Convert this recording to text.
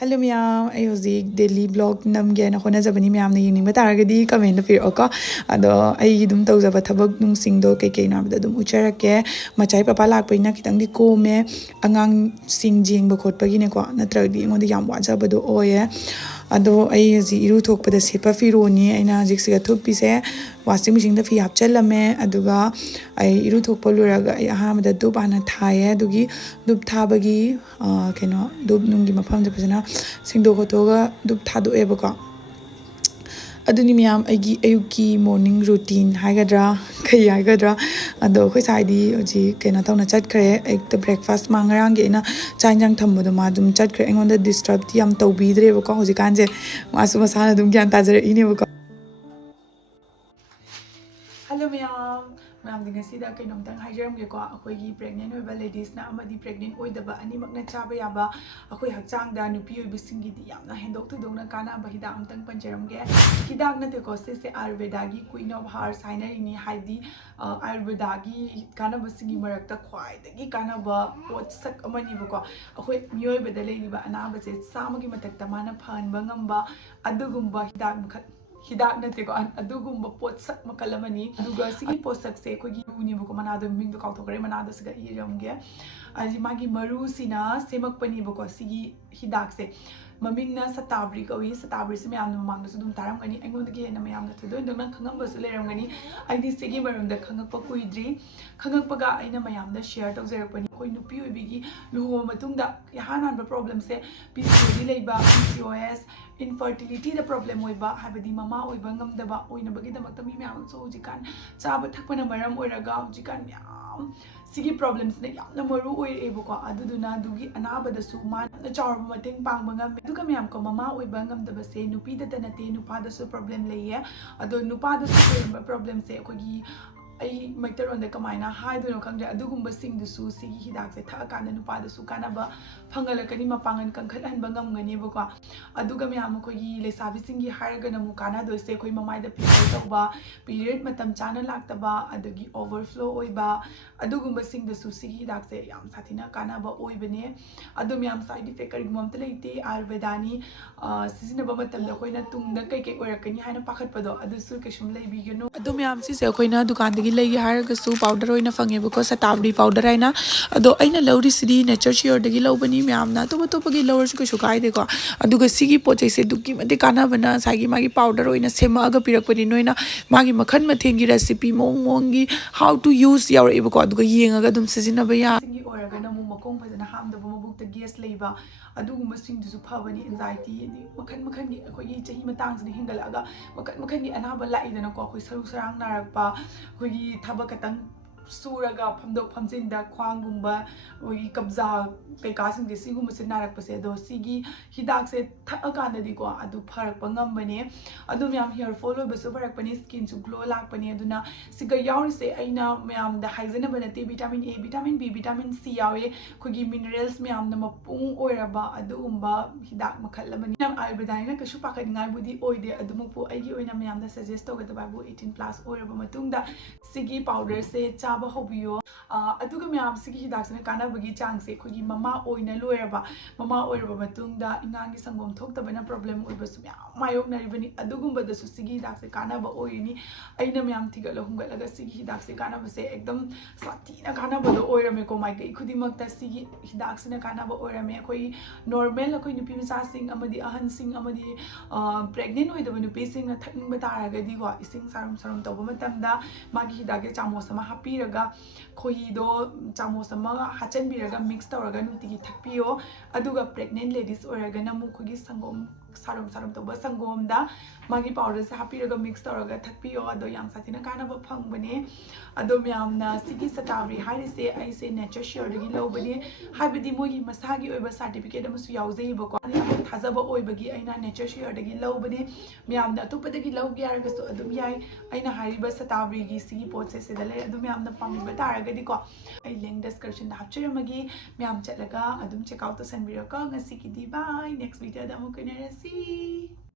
Hello ma'am, I was daily blog namge na khona jabani ma'am na yini mataragadi comment pir oko ado ai dum tawjaba thabak nung singdo kei na bada dum ucharake machai papa lakpaina kitang di ko me angang sing jing ba khotpagi ne ko natradi ngonda yam wajabado oye ado ai ji iru thokpada sepa fironi aina jiksiga thupise washing machine da fi hapchalame aduga ai iru thokpa luraga ai ahamada dub ana thaye adugi dub thabagi keno dub nungi mafam da fazana singdo khotoga dub thadoebako aduni miyam aigi ayuki morning routine haigadra kai haigadra ado khoi saidi oji kena tawna chat khare ek the breakfast mangrang ge na chanjang thambodo ma dum chat khare engonda disturb ti am tawbidre bako hoji kanje masu masana dum gyan tajare ine bako Hello ma'am, ma'am di ngasi da kay nomtang hijaram ge ko akoy gi pregnant oiba ladies na amadi pregnant oidaba ani makna chaba yaba akoy hakchang da nupi oiba singi di yamna hendok tudong na kana ba hida amtang panjaram ge hidak na te ko se ayurveda gi queen of hearts haina ini haidi ayurveda gi kana ba singi marakta khwai da gi kana ba pot sak amani ba ko akoy miyoy ba da lei ba ana ba se sama gi matak tamana phan ba ngamba adugumba hidak na te ko adugumba pot sak makalamani aduga sigi posak se ko gi uni bu ko manado ming do kauto kare manado siga iramge aji magi maru sina semak pani bu ko sigi hidak se maming na satavari ko wi satavari se mayam na mamang su dum taram gani engon de ge na mayam na thudoi dong na khangam ba su leram gani ai di sigi marum da khangak pa kuidri khangak pa ga aina mayam da share tok jerak pani koi nupi oi bigi luho matung da hanan ba problem se PCOD leiba PCOS infertility the problem oiba habadi mama oiba ngamdaba oina bagi damakta mi myam so jikan chaba thakpana maram oiraga jikan myam sigi problems na yamna maru oirebo ko aduduna dugi anabada su man na chawba mateng pangba ngam duga myam ko mama oiba ngamdaba se nupi da tanate nupa da su problem leiye ado nupa da su problem se kogi ai maitaron da kameina haiduna khangde adugumba sing du su sigi hidak se tha kan nupa da su kana ba phangala kani mapangan kangkhat han bangam ngani ba ko aduga myam ko gi lesabi singi haraga na mu kana do se koi mamai da picture tawba period matam chana laktaba adugi overflow oiba adugumba sing da su sigi hidak se yam sathina kana ba oibane adum yam side effect kari mom ta leite ayurvedani sizina ba matam da koina tungda kai kai oirakani haina pakhat pado adu su keshum leibi geno adum yam si se koina dukan dagi lei haraga su powder oina fange ba ko satavari powder aina ado aina lauri sidi nature cheer dagi lobani myam na to to pagi lower su ko kai de ko aduga sigi poche se duki mate kana bana sagi magi powder oina sema aga pirak pani noina magi makhan mathengi recipe mongi how to use your ebo ko aduga yenga dum sizina ba ya singi oraga na mu makong phajana hamda ba mabuk ta gas leiba adugumba sing du su phabani anxiety ni makhan gi akoi gi chahi matang sini hingalaga makhan gi anaba laidana ko akoi saru sarang narakpa akoi gi thaba katang suraga phamdok phamjin da khwangumba oi kabza kaika sing de sigum se narak pase do sigi hidak se thaka kana di ko adu pharak pangam bane adu myam hair fall ba su pharak pani skin su glow lak pani aduna siga yauri se aina myam da hygiene bana te vitamin A vitamin B vitamin C yawe khogi minerals myam na mapung oiraba adu umba hidak makhal bani nam ayurveda na kashu pakat ngai budi oide adu mu pu aigi oina myam da suggest to ga da bu 18+ oiraba matungda sigi powder se chaba hobiyo aduga myam sigi hidak se kana bagi chang se khogi mama oina loiraba mama oiraba matungda ingangi sangom thoktabana problem oiba su myam mayok naribani adugumba da su sigi hidak se kana ba oini aina myam thigala hungatlaga sigi hidak se kana ba se ekdam satina kana ba do oirame ko mai kai khudi makta sigi hidak se na kana ba oirame koi normal koi nupi masa sing amadi ahan sing amadi pregnant oidaba nupi sing na thakning ba taraga di ko ising sarum sarum tawba matamda magi hidak ge chamos sama hapiraga khoido chamos sama hachan biraga mix tawraga nutigi thakpiyo aduga pregnant ladies oraga namu khogi sangom sarum tawba sangom da magi powder se hapiraga mix tawraga thakpiyo ado yam sathina kana ba phangbane ado myam na sigi satavari hairi se ai se nature share dagi lobani habidi mogi masagi oiba certificate amasu yauzei ba ko thajaba oibagi aina nature share dagi lobani myam na tupadagi lawgi araga so adum yai aina hariba satavari gi sigi pot se se dale adum myam na pamiba taraga di ko ai link description da hapchiramagi myam chatlaga adum check out to sanbiraka ngasi ki di bye next video da mo kunarasi